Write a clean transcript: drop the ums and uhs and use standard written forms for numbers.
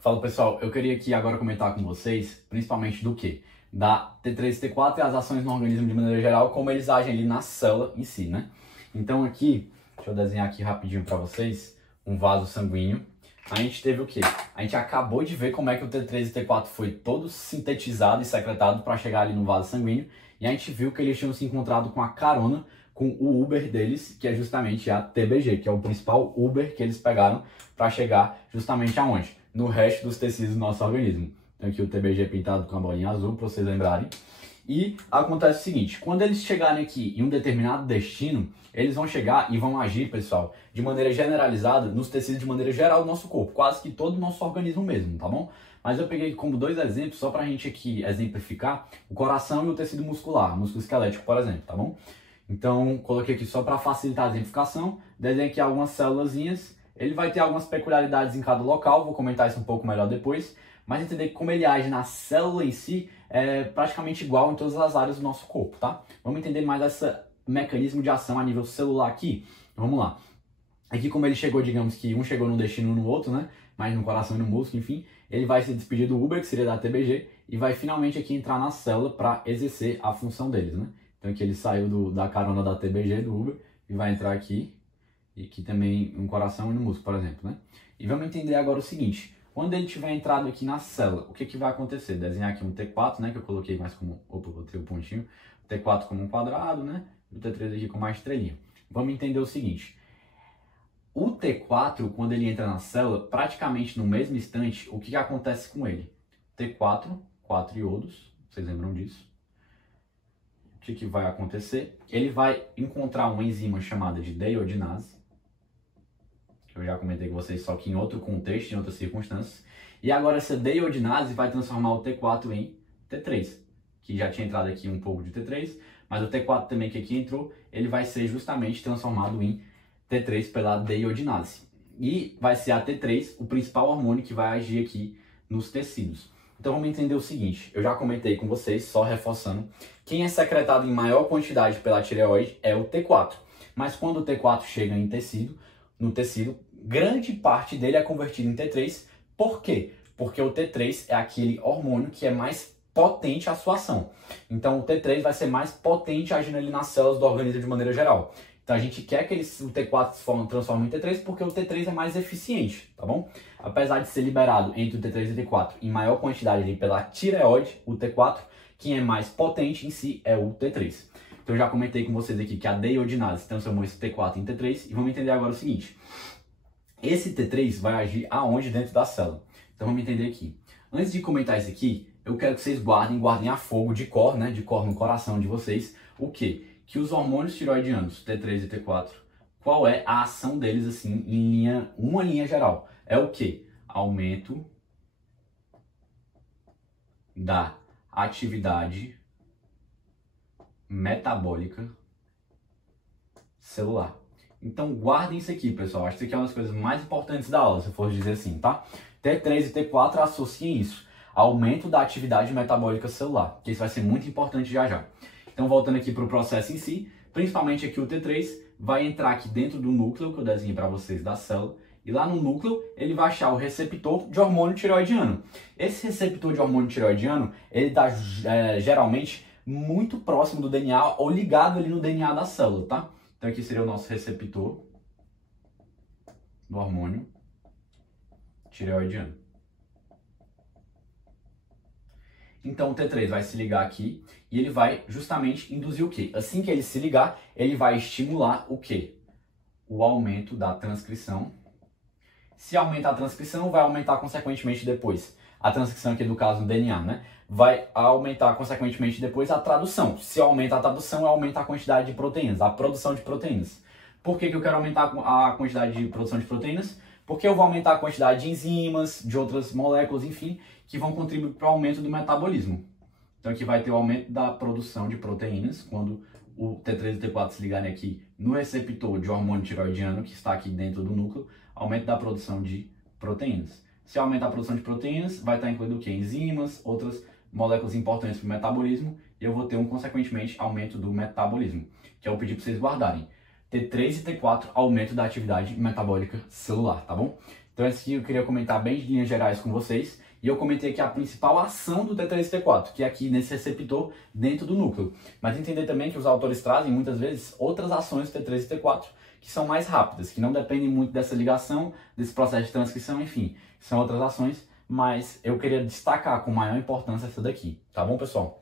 Fala pessoal, eu queria aqui agora comentar com vocês, principalmente do que? Da T3 e T4 e as ações no organismo de maneira geral, como eles agem ali na célula em si, né? Então aqui, deixa eu desenhar aqui rapidinho para vocês, um vaso sanguíneo. A gente teve o quê? A gente acabou de ver como é que o T3 e T4 foi todo sintetizado e secretado para chegar ali no vaso sanguíneo. E a gente viu que eles tinham se encontrado com a carona, com o Uber deles, que é justamente a TBG, que é o principal Uber que eles pegaram para chegar justamente aonde? No resto dos tecidos do nosso organismo. Então aqui o TBG pintado com a bolinha azul, para vocês lembrarem. E acontece o seguinte, quando eles chegarem aqui em um determinado destino, eles vão chegar e vão agir, pessoal, de maneira generalizada nos tecidos de maneira geral do nosso corpo, quase que todo o nosso organismo mesmo, tá bom? Mas eu peguei como dois exemplos, só pra gente aqui exemplificar, o coração e o tecido muscular, músculo esquelético, por exemplo, tá bom? Então, coloquei aqui só para facilitar a exemplificação, desenhei aqui algumas célulazinhas, ele vai ter algumas peculiaridades em cada local, vou comentar isso um pouco melhor depois, mas entender que como ele age na célula em si é praticamente igual em todas as áreas do nosso corpo, tá? Vamos entender mais esse mecanismo de ação a nível celular aqui. Vamos lá. Aqui como ele chegou, digamos que um chegou no destino no outro, né? Mas no coração e no músculo, enfim, ele vai se despedir do Uber, que seria da TBG, e vai finalmente aqui entrar na célula para exercer a função deles, né? Então aqui ele saiu da carona da TBG, do Uber, e vai entrar aqui, e aqui também no coração e no músculo, por exemplo, né? E vamos entender agora o seguinte, quando ele tiver entrado aqui na célula, o que que vai acontecer? Desenhar aqui um T4, né, que eu coloquei mais como, opa, botei o pontinho, o T4 como um quadrado, né, e o T3 aqui com uma estrelinha. Vamos entender o seguinte, o T4, quando ele entra na célula, praticamente no mesmo instante, o que que acontece com ele? T4, 4 iodos, vocês lembram disso? O que que vai acontecer? Ele vai encontrar uma enzima chamada de deiodinase, que eu já comentei com vocês, só que em outro contexto, em outras circunstâncias. E agora essa deiodinase vai transformar o T4 em T3, que já tinha entrado aqui um pouco de T3, mas o T4 também que aqui entrou, ele vai ser justamente transformado em T3 pela deiodinase. E vai ser a T3 o principal hormônio que vai agir aqui nos tecidos. Então vamos entender o seguinte, eu já comentei com vocês, só reforçando, quem é secretado em maior quantidade pela tireoide é o T4. Mas quando o T4 chega em no tecido, grande parte dele é convertido em T3. Por quê? Porque o T3 é aquele hormônio que é mais potente a sua ação. Então o T3 vai ser mais potente agindo ali nas células do organismo de maneira geral. Então a gente quer que o T4 se transforme em T3 porque o T3 é mais eficiente, tá bom? Apesar de ser liberado entre o T3 e o T4 em maior quantidade ali pela tireoide, o T4, quem é mais potente em si é o T3. Então eu já comentei com vocês aqui que a deiodinase transformou esse T4 em T3 e vamos entender agora o seguinte. Esse T3 vai agir aonde dentro da célula? Então vamos entender aqui. Antes de comentar isso aqui, eu quero que vocês guardem a fogo de cor, né? De cor no coração de vocês, o quê? Que os hormônios tiroidianos, T3 e T4, qual é a ação deles assim em uma linha geral? É o quê? Aumento da atividade metabólica celular. Então guardem isso aqui, pessoal. Acho que isso aqui é uma das coisas mais importantes da aula, se eu for dizer assim, tá? T3 e T4 associem isso. Aumento da atividade metabólica celular, que isso vai ser muito importante já já. Então voltando aqui para o processo em si, principalmente aqui o T3 vai entrar aqui dentro do núcleo, que eu desenhei para vocês da célula, e lá no núcleo ele vai achar o receptor de hormônio tireoidiano. Esse receptor de hormônio tireoidiano, ele está geralmente muito próximo do DNA ou ligado ali no DNA da célula, tá? Então aqui seria o nosso receptor do hormônio tireoidiano. Então o T3 vai se ligar aqui e ele vai justamente induzir o quê? Assim que ele se ligar, ele vai estimular o quê? O aumento da transcrição. Se aumentar a transcrição, vai aumentar consequentemente depois a transcrição aqui do caso do DNA, né? Vai aumentar consequentemente depois a tradução. Se aumenta a tradução, aumenta a quantidade de proteínas, a produção de proteínas. Por que eu quero aumentar a quantidade de produção de proteínas? Porque eu vou aumentar a quantidade de enzimas, de outras moléculas, enfim, que vão contribuir para o aumento do metabolismo. Então aqui vai ter o aumento da produção de proteínas, quando o T3 e o T4 se ligarem aqui no receptor de hormônio tireoidiano, que está aqui dentro do núcleo, aumento da produção de proteínas. Se aumentar a produção de proteínas, vai estar incluído o quê? Enzimas, outras moléculas importantes para o metabolismo, e eu vou ter consequentemente, aumento do metabolismo, que eu pedi para vocês guardarem. T3 e T4, aumento da atividade metabólica celular, tá bom? Então esse aqui eu queria comentar bem de linhas gerais com vocês. E eu comentei aqui a principal ação do T3-T4, que é aqui nesse receptor dentro do núcleo. Mas entender também que os autores trazem muitas vezes outras ações do T3 e T4 que são mais rápidas, que não dependem muito dessa ligação, desse processo de transcrição, enfim. São outras ações, mas eu queria destacar com maior importância essa daqui. Tá bom, pessoal?